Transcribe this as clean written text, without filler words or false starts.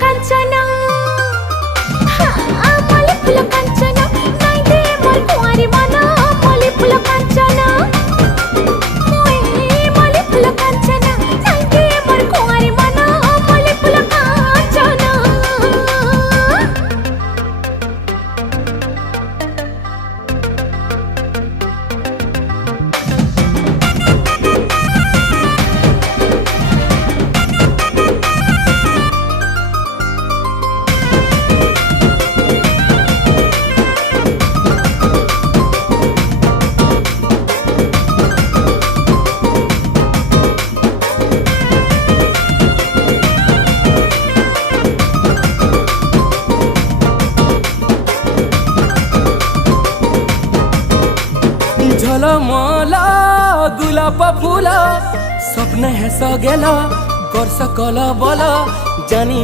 कांचना मल्ली फूल कांचना नाई दे मोर कुंवारी मन मल्ली फूल कांचना मल्ली फूल कांचना नाई दे मोर कुंवारी मन मल्ली फूल कांचना। झलमला गुलाब फूल स्वप्न हेस गेला गर्ष कल बल जानी